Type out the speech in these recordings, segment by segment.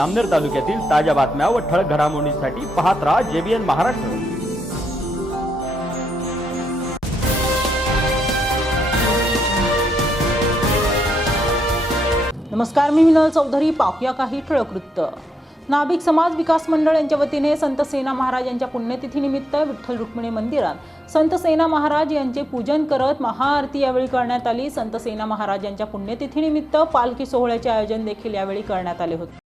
अमनेर तालुक्यातील ताज्या बातम्या व ठळक घडामोडींसाठी पाहत राहा जेबीएन महाराष्ट्र. नमस्कार मी मिनल चौधरी. पाहूया काही ठळक वृत्त. नाभिक समाज विकास मंडळ यांच्या वतीने संत सेना महाराज यांच्या पुण्यतिथीनिमित्त विठ्ठल रुक्मिणी मंदिरात संत सेना महाराज यांचे पूजन करत महाआरती यावेळी करण्यात आली. संत सेना महाराज यांच्या पुण्यतिथीनिमित्त पालखी सोहळ्याचे आयोजन देखील यावेळी करण्यात आले होते.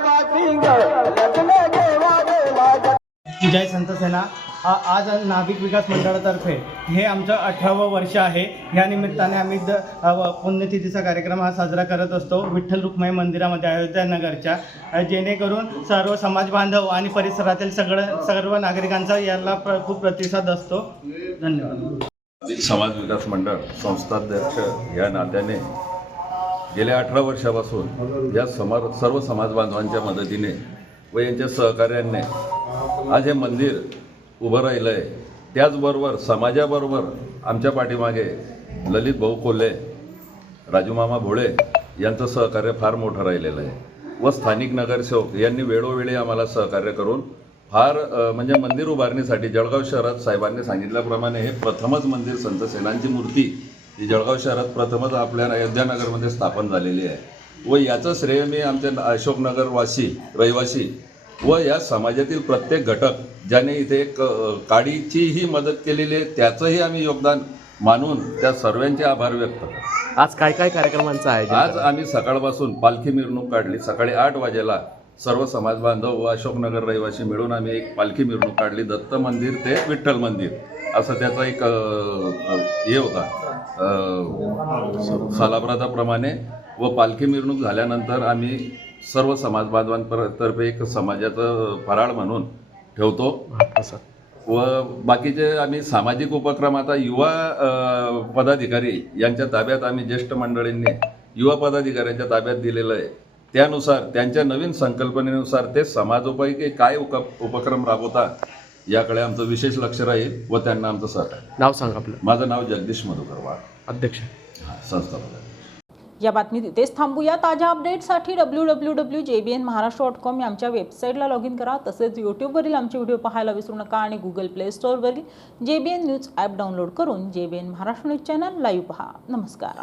लेकीचं लग्न देवा देवा जय संत सेना. आ- आज नाभिक विकास मंडळातर्फे हे आमचं अठरावं वर्ष आहे. या निमित्ताने आम्ही द पुण्यतिथीचा कार्यक्रम हा साजरा करत असतो. विठ्ठल रुक्माई मंदिरामध्ये अयोध्या नगरच्या. जेणेकरून सर्व समाज बांधव आणि परिसरातील सगळं सर्व नागरिकांचा याला प्र खूप प्रतिसाद असतो. धन्यवाद. समाज विकास मंडळ संस्थाध्यक्ष या नात्याने गेल्या अठरा वर्षापासून या समार सर्व समाज बांधवांच्या मदतीने व यांच्या सहकार्याने आज हे मंदिर उभं राहिलं आहे त्याचबरोबर समाजाबरोबर आमच्या पाठीमागे ललित भाऊ कोल्हे राजूमामा भोळे यांचं सहकार्य फार मोठं राहिलेलं आहे. व स्थानिक नगरसेवक यांनी वेळोवेळी आम्हाला सहकार्य करून फार म्हणजे मंदिर उभारणीसाठी जळगाव शहरात साहेबांनी सांगितल्याप्रमाणे हे प्रथमच मंदिर संत सेनांची मूर्ती ही जळगाव शहरात प्रथमच आपल्या अयोध्यानगरमध्ये स्थापन झालेली आहे. व याचं श्रेय मी आमच्या अशोकनगरवासी रहिवासी व या समाजातील प्रत्येक घटक ज्याने इथे एक काडीचीही मदत केलेली आहे त्याचंही आम्ही योगदान मानून त्या सर्वांचे आभार व्यक्त करतो. आज काय काय कार्यक्रमांचं आयोजन आज आम्ही सकाळपासून पालखी मिरवणूक काढली. सकाळी आठ वाजेला सर्व समाज बांधव व अशोकनगर रहिवासी मिळून आम्ही एक पालखी मिरवणूक काढली. दत्त मंदिर ते विठ्ठल मंदिर. असं त्याचा एक हे होता. अ, व पालखी मिरवणूक झाल्यानंतर आम्ही सर्व समाज बांधवांतर्फे एक समाजाचं फराळ म्हणून ठेवतो. असं व बाकीचे आम्ही सामाजिक उपक्रम आता युवा पदाधिकारी यांच्या ताब्यात आम्ही ज्येष्ठ मंडळींनी युवा पदाधिकाऱ्यांच्या ताब्यात दिलेलं आहे. त्यानुसार त्यांच्या नवीन संकल्पनेनुसार ते समाजोपयोगी काय उप उपक्रम राबवतात याकडे आमचं विशेष लक्ष राहील व त्यांना आमचं सहकार्य नाव सांग आपलं. माझं नाव जगदीश मधुकर वाघ. अध्यक्ष. संस्थापक. या बातमीत इथेच थांबूया. ताज्या अपडेटसाठी W W W J B N Maharashtra dot com या आमच्या वेबसाईटला लॉग इन करा. तसेच यूट्यूबवरील आमचे व्हिडिओ पाहायला विसरू नका आणि Google play स्टोअरवरील J B N news app download करून J B N Maharashtra news channel live पहा. नमस्कार.